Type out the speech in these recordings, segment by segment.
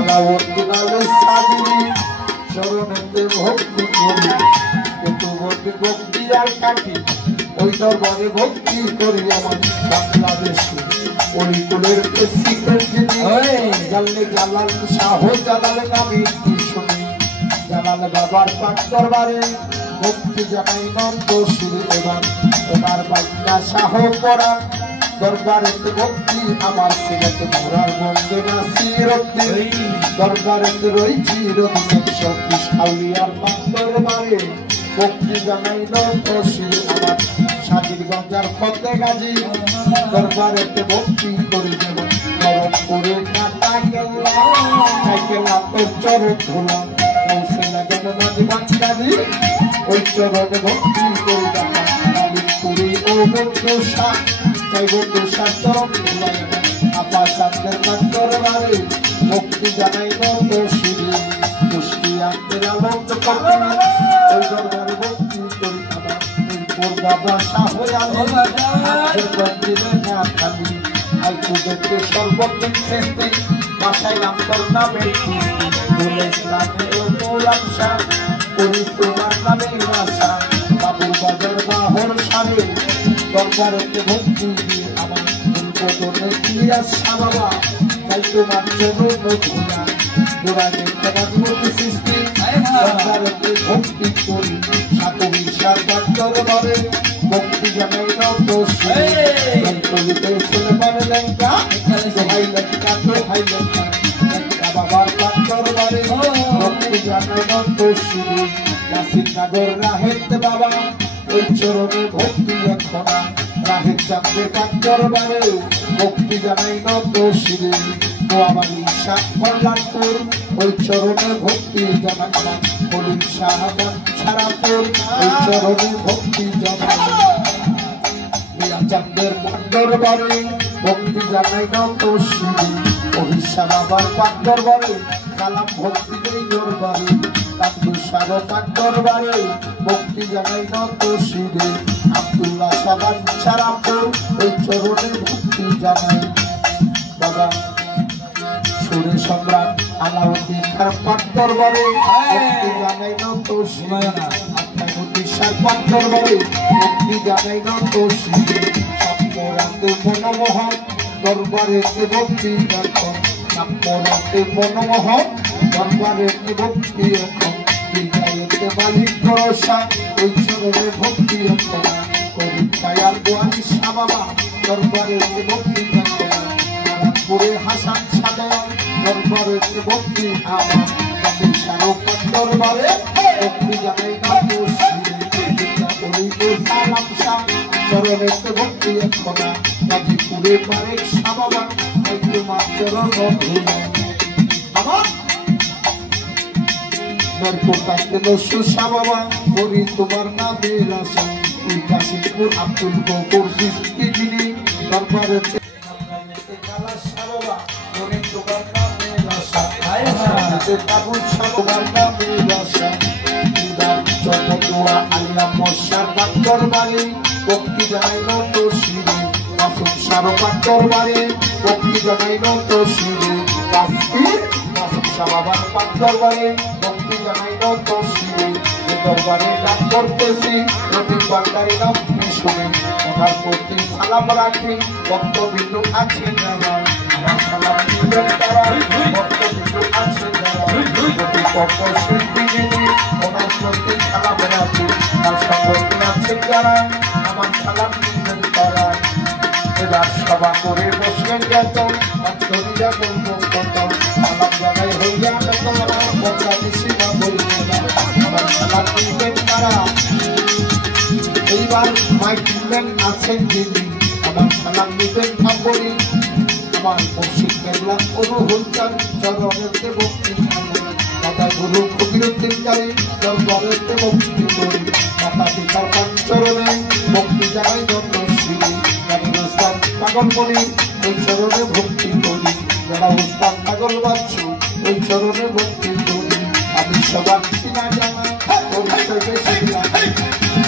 আলাউদ্দিন আলী সাদিনী চরণেতে ভক্তি করি কুতুবতী ভক্তি আর কাটি ওই দরবারে ভক্তি করি আমার বাংলাদেশে ওই কুলের সিক্রেট যিনি জানলে জালাল শাহ জালাল নামে কি শুনি জালাল বাবার পাক দরবারে ভক্তি জানাই নন্দ সুরে এবার ওনার বাচ্চা শাহ পড়া দরবারেতে ভক্তি আমার সিলেটে ঘোরার বন্ধে নাসিরতে দরবারেতে রয়েছি রবীন্দ্র সতীশ আউলিয়ার পাক দরবারে ভক্তি জানাই নন্দ সুরে আমার সাজিরগঞ্জার ফতে গাজী দরবারেতে ভক্তি করি যেমন খড়গপুরে কাটা গেলা সাইকেলা তোর চরণ ধুলা পৌঁছে লাগেন নদী বাঙ্গালি ওই চরণে ভক্তি করি দেখা কালিপুরি ও বন্ধুষা চাই বন্ধুষা চরণ ধুলা আপা চাঁদের দরবারে ভক্তি জানাই নন্দ শিরে কুষ্টিয়াতে আনন্দ পাতি ওই দরবারে ভক্তি করি আমার বাবা শাহ আলী বন্দিরে না খালি আইকু দেখতে সর্বদিন চেষ্টি বাসায় নাম তোর নামে বলে ইসলামে ও গোলাম শাহ করি তোমার নামে আশা বাবুর বাজার বাহর সারে দরবারেতে ভক্তি দিয়ে আমার উদ্বোধনে ক্রিয়া বাবা তাই তোমার চরণ ঘোরা গোড়া দেখতে বাজবতী সৃষ্টি দরবারেতে ভক্তি করি সাতবীর সারবার দরবারে ভক্তি জানাই নন্দ সুরে কলিতে সুলেমান লেঙ্কা ভাই লেঙ্কা তো ভাই লেঙ্কা লেঙ্কা বাবার পাক দরবারে ভক্তি জানাই নন্দ সুরে নাসির নগর রাহেত বাবা ওই চরণে ভক্তি এখনা রাহেত চাঁদের পাক দরবারে ভক্তি জানাই নন্দ সুরে নোয়াবাড়ি শাহ কল্যাণপুর ওই চরণে ভক্তি জানাই হলির শাহবান ছাড়াপুর ওই চরণে ভক্তি জানাই চাঁদের পাক দরবারে ভক্তি জানাই নন্দ শিরে অহিষা বাবার পাক দরবারে কালাম ভক্তি দেই দরবারে কান্দুসার পাক দরবারে ভক্তি জানাই নন্দ শিরে আব্দুল্লাহ সাবান ছাড়াপুর ওই চরণে ভক্তি জানাই বাবা সুরে সম্রাট আলাউদ্দিন খান পাক দরবারে ভক্তি জানাই নন্দ শিরে আত্মানুদ্দিশার পাক দরবারে ভক্তি জানাই নন্দ শিরে সাপ্তরাতে বনমোহন দরবারেতে ভক্তি এখন সাপ্তরাতে বনমোহন দরবারেতে ভক্তি এখন বিদায়েতে মালিক ভরসা ওই চরণে ভক্তি এখন করি ছায়ার গোয়ানি শাহ বাবা দরবারেতে ভক্তি এখন নারায়ণপুরে হাসান সাদর দরবারেতে ভক্তি আমার জাতির শারফাত দরবারে ভক্তি জানাই নন্দ শিরে সালাম শাহ চরণেতে ভক্তি এখন গাজীপুরে পারে শাহ বাবা তোমার চরণ ধুলা আমার নরকোটাতে নসু শাহ বাবা করি তোমার নামের আশা কাশিমপুর আব্দুল গফুর সৃষ্টি যিনি দরবারেতে কালা শাহ বাবা করি তোমার নামের আশা কাবুল শাহ তোমার নামের আশা জন্মদুয়া আল্লাহ মশার পাক দরবারে ভক্তি জানাই নন্দ শিরে মাসুম শাহ পাক দরবারে ভক্তি জানাই নন্দ শিরে কাশ্মীর মাসুম শাহ বাবার পাক দরবারে ভক্তি জানাই নন্দ শিরে এ দরবারে নাম করতেছি রবি বান্দারি নাম শুনে ওনার প্রতি সালাম রাখি ভক্তবিন্দু আছে আমার সালাম দিবেন তারা ভক্তবিন্দু আছে প্রতি পক্ষ শিল্পী যিনি ওনার প্রতি সালাম রাখি তার সঙ্গে আছে যারা আমার সালাম দিবেন তারা এবার সভা করে বসে যেত ধরিয়া বলবো কত সালাম জানাই হইয়া তোমার বাংলাদেশি না বলবো আমার সালাম দিবেন তারা এইবার মাইকম্যান আছেন যিনি আমার সালাম দিবেন না বলি আমার মুর্শিদ কেবলা অনুহূলচান চরণেতে ভক্তি মাতা গুরু কবিরুদ্দিন কালী দরবারেতে ভক্তি করি মাতা পিতার চরণে ভক্তি জানাই নন্দ শিরে উস্তাদ পাগল বলি ওই চরণে ভক্তি করি যারা উস্তাদ পাগল বাচ্চু ওই চরণে ভক্তি করি আমি সবার সিনা জানা পরিচয় শিলা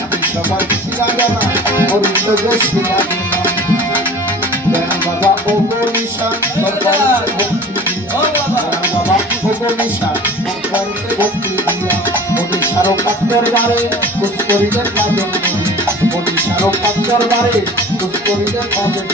আমি সবার সিনা জানা পরিচয় শিলা বাবা ও বরিশা দরবারে ভক্তি বাবা নিশা করতে ভক্তি দিয়া মনীষার পাত্তর বারে কুছ করিলে কাজল মনীষার পাত্তর বারে কুছ করিলে কাজল